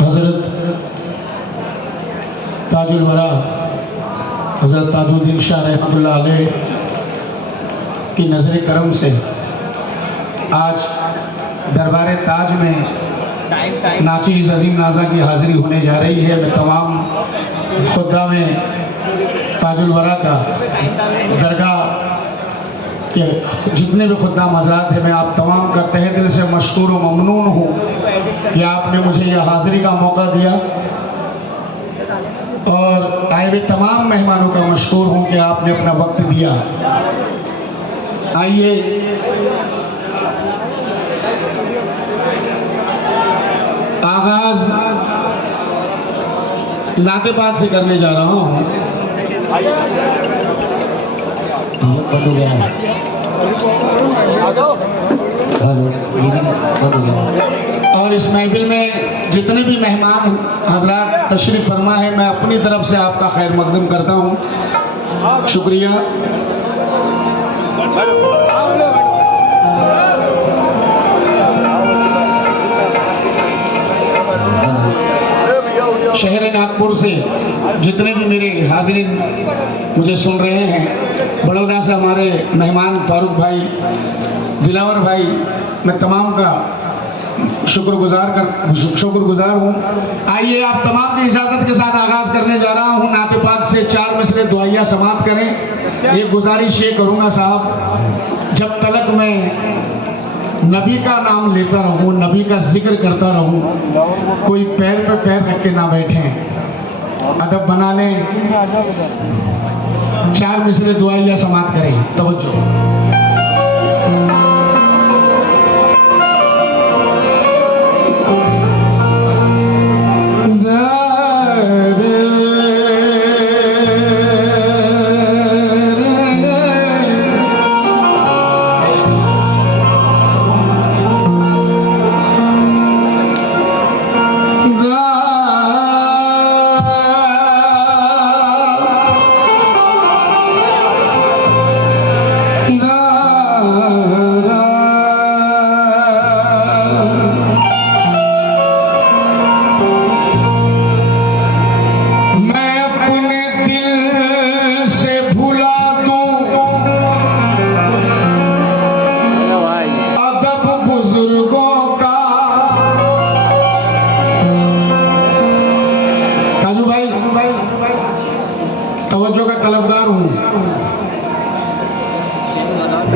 हजरत ताजुल वरा हजरत ताजुद्दीन शाह रहमतुल्लाह अलैह की नज़र करम से आज दरबार ताज में नाचीज़ अजीम नाजा की हाज़िरी होने जा रही है। मैं तमाम खुदा में ताजुल वरा का दरगाह के जितने भी खुदाम हज़रात हैं, मैं आप तमाम का तहे दिल से मशकूर व ममनून हूँ कि आपने मुझे यह हाज़िरी का मौका दिया, और आए हुए तमाम मेहमानों का मशकूर हूँ कि आपने अपना वक्त दिया। आइए आगाज नाते पाक से करने जा रहा हूँ। और इस महफिल में जितने भी मेहमान हजरात तशरीफ फरमा है, मैं अपनी तरफ से आपका खैर मकदम करता हूँ। शुक्रिया। शहर नागपुर से जितने भी मेरे हाजिरीन मुझे सुन रहे हैं, बड़ौदा से हमारे मेहमान फारूक भाई, दिलावर भाई, मैं तमाम का शुक्रगुजार हूँ। आइए आप तमाम की इजाज़त के साथ आगाज़ करने जा रहा हूँ। नाते पाक से 4 मिसरे दुआया समाप्त करें। एक गुजारिश ये करूँगा साहब, जब तलक मैं नबी का नाम लेता रहूं, नबी का जिक्र करता रहूं, कोई पैर पे पैर रख के ना बैठें, अदब बना लें। 4 मिसरे दुआया समाप्त करें। तवज्जो। तवज्जो का तलबगार हूँ।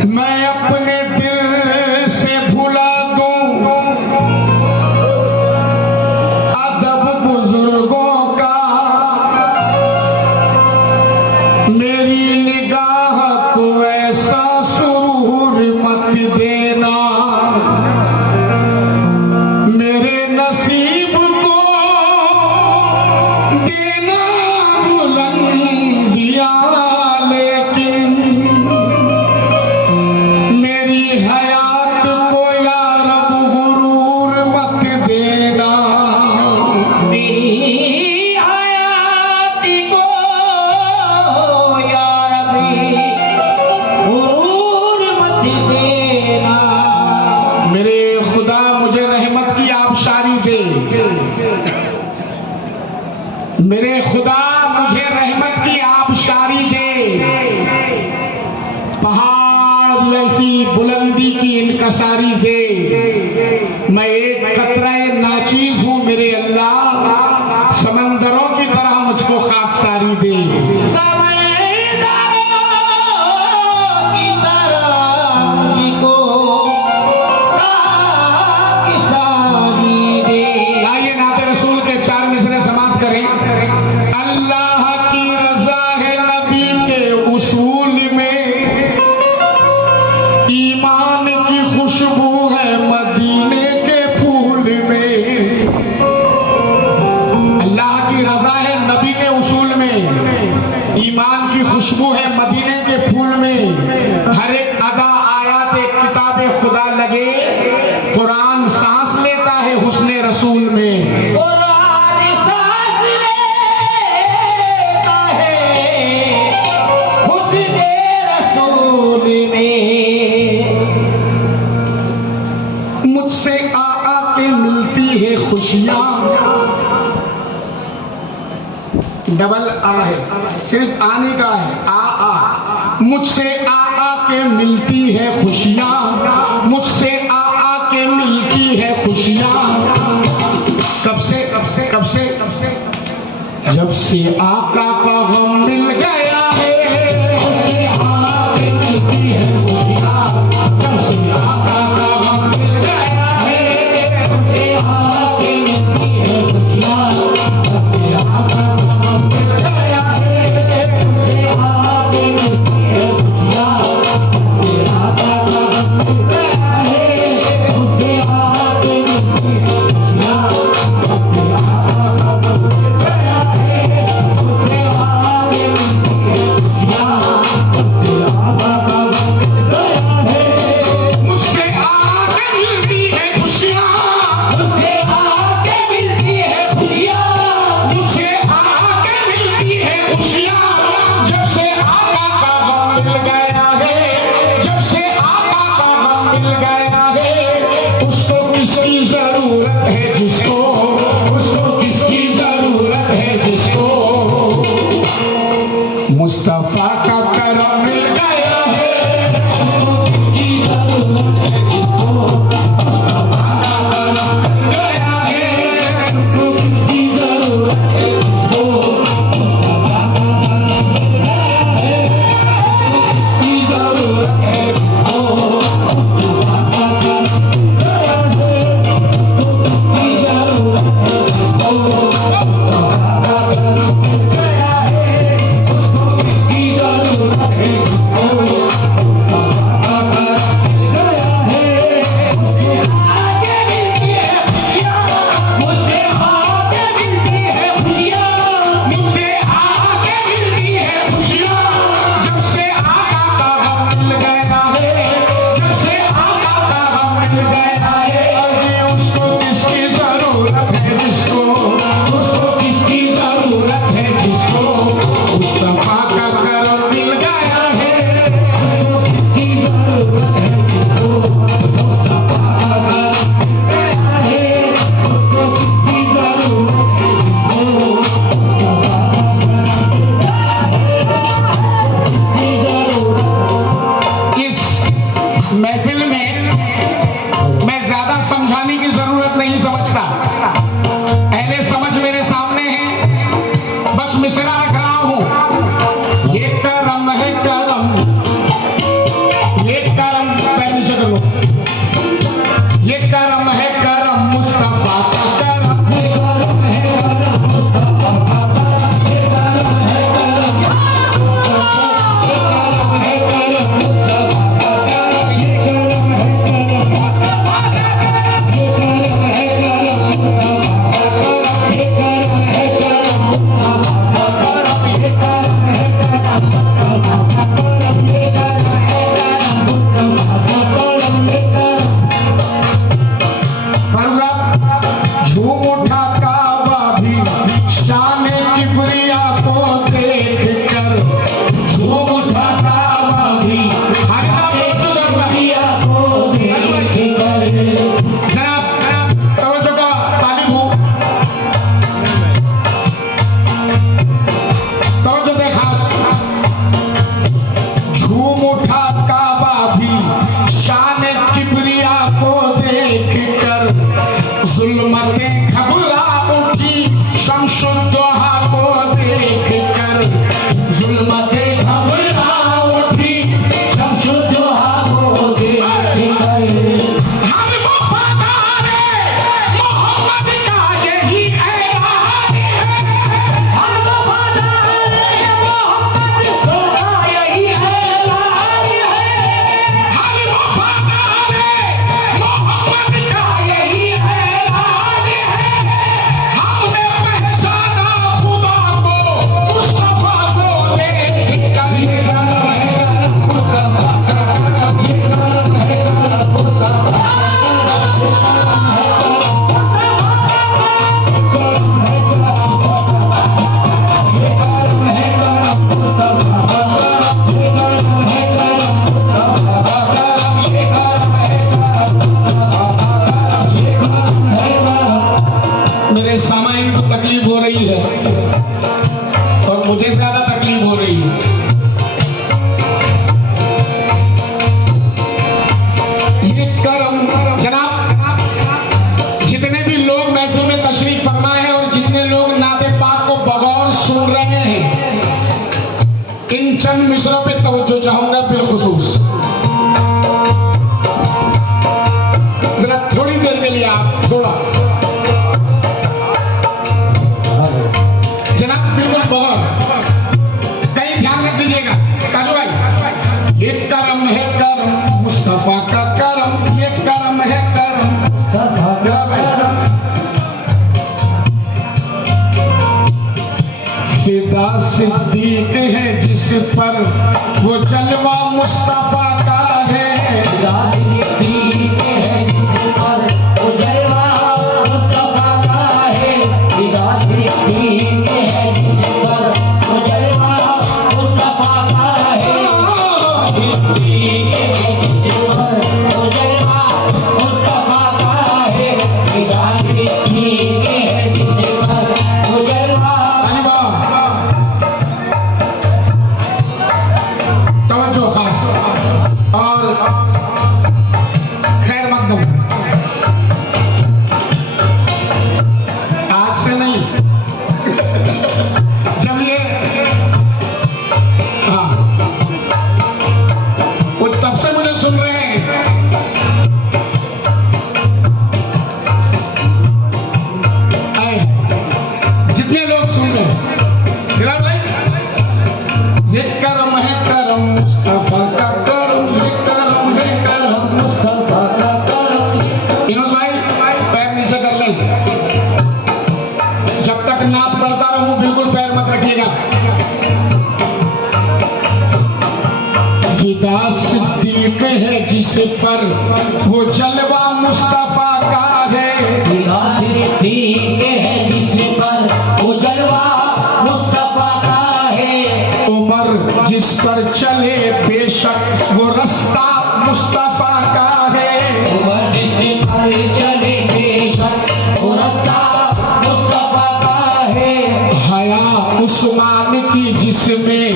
मैं अपने दिल से भुला दूं अदब बुजुर्गों का, मेरी निगाह को ऐसा सुरूर मत देना, मेरे नसीब को देना बुलंदिया, लेकिन मेरी हयात को या रब गुरूर मत देना, मेरी हयात को या रब गुरूर मत देना। मेरे खुदा मुझे रहमत की आबशारी दे, मेरे खुदा मुझे रहमत की आबशारी दे, पहाड़ जैसी बुलंदी की इनकसारी दे। मैं एक कतराए नाचीज हूँ मेरे अल्लाह, समंदरों की तरह मुझको खाकसारी दे, ईमान की खुशबू है मदीने के फूल में। अल्लाह की रजा है नबी के उसूल में। खुशियां, डबल आ है, सिर्फ आने का है, आ मुझसे आ के मिलती है खुशियां, मुझसे आ के मिलती है खुशियां। कब से कब से जब से आका का गम मिल गया है, उससे आके मिलती है खुशियां। जब से आका का गम मिल गया है, उससे आके मिलती है खुशियां। जब से आका का गम मिल गया है, उससे आके मिलती है खुशियां। जब से आका का गम मिल गया है, उससे आके मिलती है खुशियां। जब से आका का गम मिल गया है, उससे आके मिलती है खुशियां। जब से आका का गम मिल गया है, मुझसे आके मिलती है खुशियां, मुझसे आके मिलती है खुशियां, मुझसे आके मिलती है खुशियां। जब से आका का गम मिल गया है, जब से आका का गम मिल गया है, उसको किसकी जरूरत है जिसको, उसको किसकी जरूरत है जिसको मुस्तफा का करम मिल गया है। उसको किसकी जरूरत है जिसको मुस्तफा का करम मिल गया है, उसको किसकी जरूरत है जिसको मुस्तफा का करम मिल गया है, किसकी जरूरत है जिसको मुस्तफा का करम मिल गया है, उसको किसकी जरूरत है जिसको मुस्तफा का करम मिल गया है, उसको किसकी जरूरत है जिसको मुस्तफा का करम मिल गया है। मुझसे आके मिलती है खुशियां, मुझसे आके मिलती है खुशियां, मुझसे आके मिलती है खुशियां। जब से आका का गम मिल गया है, जब से आका का गम मिल गया है, अजी उसको किसकी जरूरत है जिसको, उसको किसकी जरूरत है जिसको मुस्तफा का करम मिल गया है, उसको किसकी जरूरत है जिसको मुस्तफा का करम मिल गया है, उसको किसकी जरूरत है जिसको मुस्तफा का करम मिल गया है, किसकी जरूरत। इस महफिल में मैं ज्यादा समझाने की जरूरत नहीं समझता, पहले समझ मेरे सामने है, बस मिसरा रख रहा हूं। ये करम है करम, ये करम पैर नीचे कर लो, ये करम है करम मुस्तफा का करम, ये करम है करम मुस्तफा का करम, ये करम है करम, ये करम है करम मुस्तफा का करम, ये करम है करम मुस्तफा का करम, ये करम है करम मुस्तफा का करम, ये करम है करम मुस्तफा का करम, ये करम है करम मुस्तफा का करम, ये करम है करम मुस्तफा का करम, ये करम। फर्जा झूम उठा काबा भी शान किबरिया को देख कर, झूम उठा काबा भी हर किबरिया को देख कर। जनाब तवज्जो का तालिब हूं, तवज्जो दे खास। झूम उठा काबा भी शान किबरिया को देख कर, जुल्मतें घबरा उठी शमशुद्दोहा को देख कर, जुल्मतें घबरा उठी शमशुद्दोहा को देख कर। हर वफादारे मोहम्मद का यही ऐलान है, हर वफादारे मोहम्मद का यही ऐलान है, हर वफादारे मोहम्मद का यही ऐलान थोड़ा जनाब बिल्कुल बहुत कहीं ध्यान रख दीजिएगा काजू भाई। ये करम है करम मुस्तफा का करम, ये करम है करम मुस्तफा का करम। फिदा सिद्दीक है जिस पर वो जलवा मुस्तफा का है। फिदा सिद्दीक है जिस पर वो जलवा मुस्तफा का है। फिदा सिद्दीक है जिस पर वो जलवा मुस्तफा का है। सिद्दीक है जिस पर वो जलवा मुस्तफा का है। फिदा सिद्दीक है जिस पर वो जलवा। तवज्जो खास और खैर मकदम, आज से नहीं जब ये हाँ वो तब से मुझे सुन रहे हैं। जितने लोग सुन रहे हैं गिरा भाई, ये करम है करम मुस्तफा का करम, ये करम है करम मुस्तफा का करम। इनोस भाई पैर नीचे कर ले, जब तक नात पढ़ता रहूं बिल्कुल पैर मत रखिएगा। फिदा सिद्दीक है जिस पर वो जलवा मुस्तफा का है। फिदा सिद्दीक है जिस पर वो जलवा मुस्तफा का है। उमर जिस पर चले बेशक वो रास्ता मुस्तफा का है। उमर जिस पर चले बेशक वो रास्ता मुस्तफा का है। हया उस्मान की जिसमें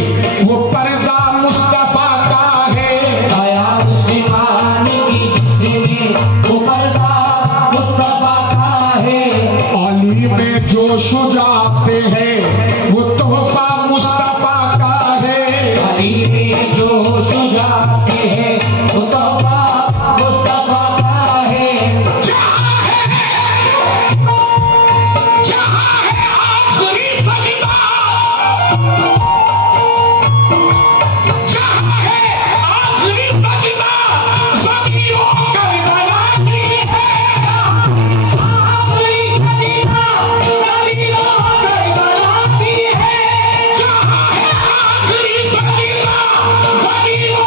वो पर्दा मुस्तफा का है। हया उस्मान की जिसमें वो पर्दा मुस्तफा का है। अली में जो शुजाते हैं वो तोहफा मुस्तफा का है। अली में जो शुजाते हैं वो तोहफा मुस्तफा का है। जहाँ है आखिरी सजदा, जहाँ है आखिरी सजदा ज़मीनों करबला की है। आखिरी सजदा ज़मीनों करबला की है। जहाँ है आखिरी सजदा ज़मीनों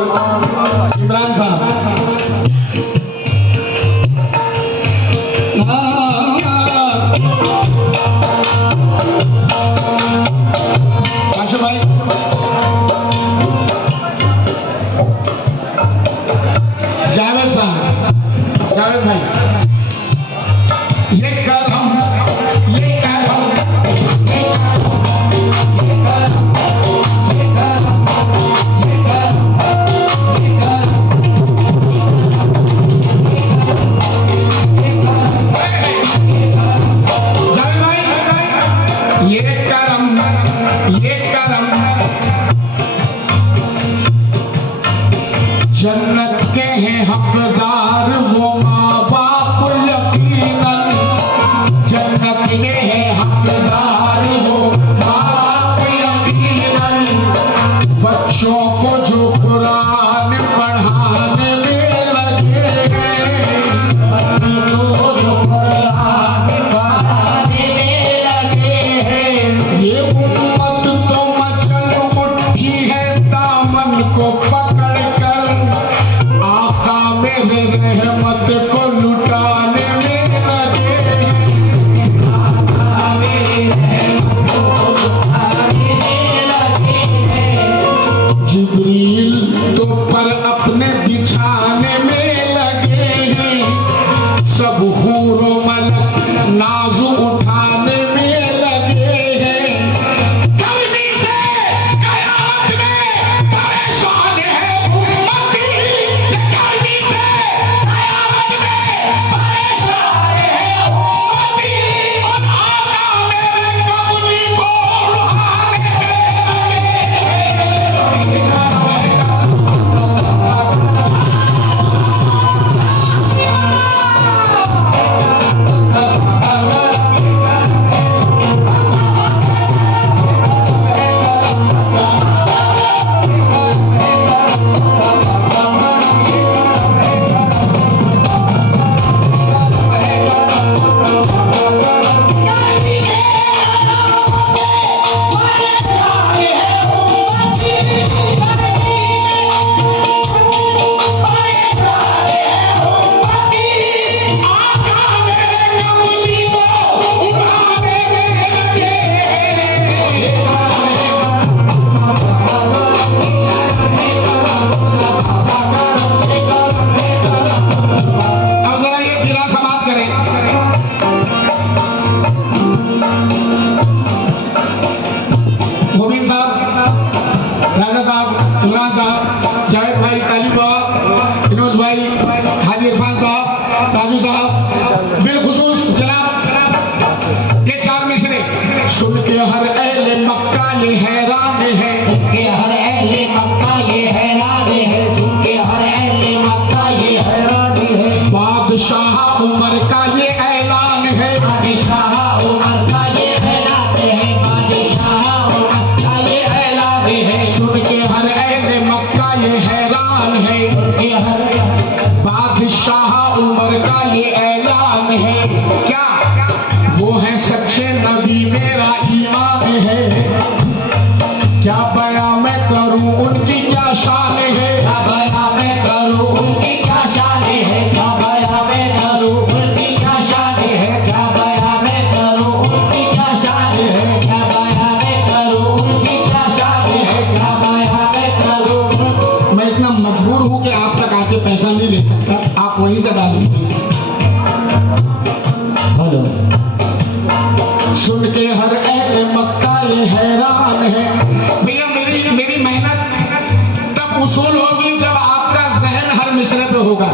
इमरान साहब। आशु भाई, जावेद साहब, जावेद भाई, ये करम, ये करम, ये करम, ये करम, ये करम, ये करम, ये करम, जावेद भाई, ये करम, ये करम, जन्नत के हैं हकदार वो माँ बाप यकीनन, जन्नत के हैं हकदार वो माँ बाप यकीनन, बच्चों को जो कुरान पढ़ाने में लगे हैं, बच्चों को जो कुरान पढ़ाने में लगे हैं, ये उम्मत तो मचल उठी है दामन को पकड़ कर, आका मेरे रहमत को लुटाने में लगे हैं, आका मेरे रहमत को लुटाने में लगे हैं, जिब्रील तो पर अपने बिछाने में लगे हैं, सब हूरो मलक नाज उठाने में लगे हैं, गर्मी से कयामत में परेशान है उम्मती, ये गर्मी से कयामत में परेशान है उम्मती, और आका मेरे कमली को उड़ाने में लगे हैं। इमरान साहब, जावेद भाई, तालिब बाबा, इनोस भाई, हाजी इरफान साहब, राजू साहब, बिलखुसूस जनाब ये चार मिसरे सुन के हर अहले मक्का ये हैरान है, सुन के हर अहले मक्का ये हैरान है, सुन के हर अहले मक्का ये हैरान है, बादशाह उमर का ये ऐलान है, बादशाह उमर का ये ऐलान है, बादशाह उमर का ये ऐलान है, सुन के हर अहले मक्का ये हैरान है, ये हर बादशाह उमर का ये ऐलान है, क्या वो है सच्चे नबी मेरा ईमान है, क्या बयां मैं करूं उनकी क्या शान है, क्या बयां मैं करूं उनकी क्या शान है, क्या बयां मैं करूं उनकी क्या शान है, क्या बयां मैं करूं उनकी क्या शान है, क्या बयां मैं करूं उनकी क्या शान है, क्या बयां मैं करूं। मैं इतना मजबूर हूं कि आप तक आके पैसा नहीं ले सकता, आप वहीं से डाल दीजिए। हेलो, सुन के हर अहले मक्का ये हैरान है। भैया मेरी मेहनत तब उसूल होगी जब आपका जहन हर मिसरे पे होगा।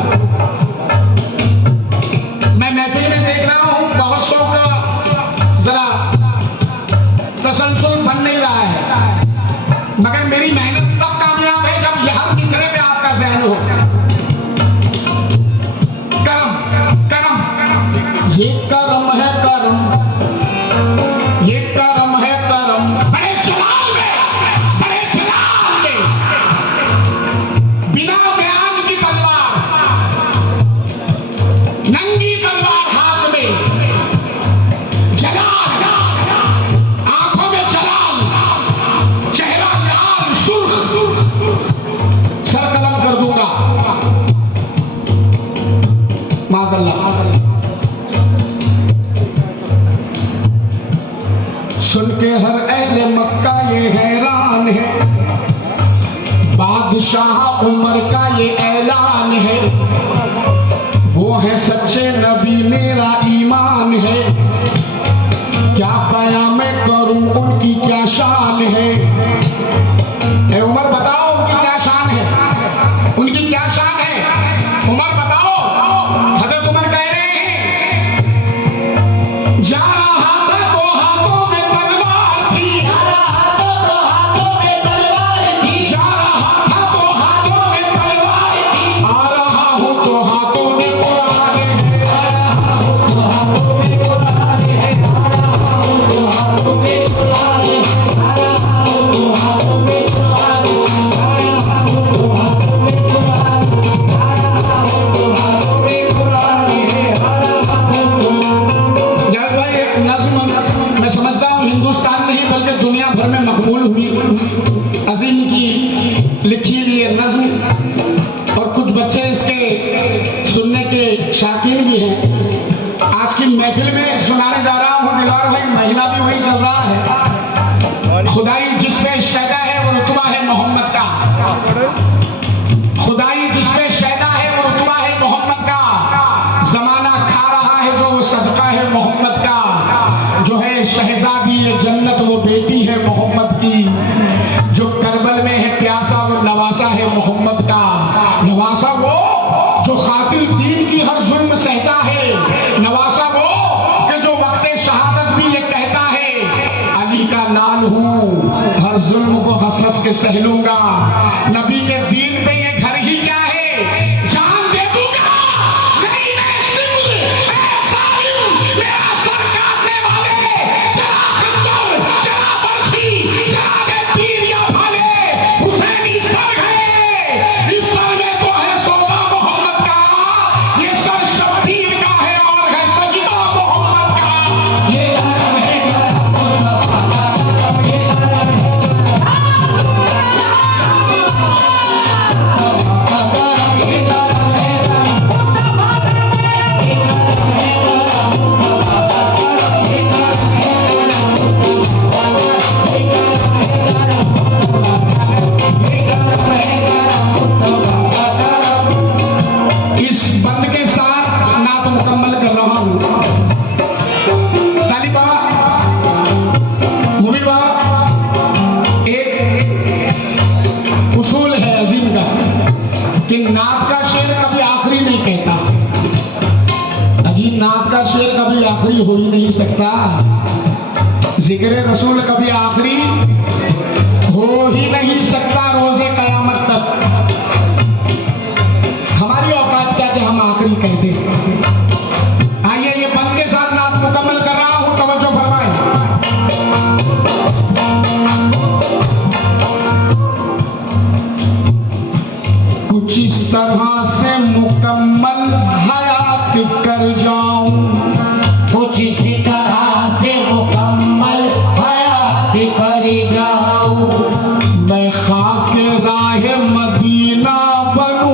मैं महफिल में देख रहा हूं बहुत शौक का जरा तसलसल बन नहीं रहा है, मगर मेरी मेहनत तब कामयाब है जब हर मिसरे पे आपका जहन हो। करम करम, ये करम है करम, ये करम है करम, बड़े जलाल में बिना बयान की तलवार, नंगी तलवार हाथ में, जलाल आंखों में जलाल, चेहरा लाल सुर्ख, सर शाकीन भी हैं। आज की महफिल में सुनाने जा रहा हूँ दिलवार भाई, महिला भी वही चल रहा है। खुदाई जिसमें शैदा है वो रुतबा है मोहम्मद का, खुदाई जिसमें शैदा है वो रुतबा है मोहम्मद का। जमाना खा रहा है जो वो सदका है मोहम्मद का। जो है शहजादी ये जन्नत वो बेटी है मोहम्मद की। जो करबल में है प्यासा वो नवासा है मोहम्मद का। नवासा वो जो खातिर दीन की हर जुल्म सहता है। नवासा वो कि जो वक्ते शहादत भी ये कहता है अली का लाल हूँ, हर जुल्म को हंस हंस के सह लूंगा। नबी के दीन पे ये घर ही क्या है, जान दे दूंगा। लेकिन ए सिमर, ए सालिम, मेरा सर काटने वाले, चला खंजर, चला बरछी, चला के तीर या भाले, हुसैनी सर है। इस सर में तो है सौदा मोहम्मद का, ये सर शब्बीर का है और है सजदा मोहम्मद का। ये गरम है गरम मुस्तफा का गरम, ये गरम है इस बंद के साथ नात मुकम्मल कर रहा हूं। तालिब बाबा, मुबीन बाबा, एक उसूल है अजीम का कि नात का शेर कभी आखिरी नहीं कहता। अजीम, नात का शेर कभी आखिरी हो ही नहीं सकता। जिक्र रसूल कभी आखिरी हो ही नहीं सकता रोजे कयामत तक। हमारी औकात क्या कि हम आखिरी कहते। आइए ये बंद के साथ नात मुकम्मल कर रहा हूं, तवज्जो फरमाएं। कुछ इस तरह से मुकम्मल हयात कर जाऊं, कुछ इस तरह से मुकम्मल हयात कर जाऊं। मैं खाक राह मदीना बनूं,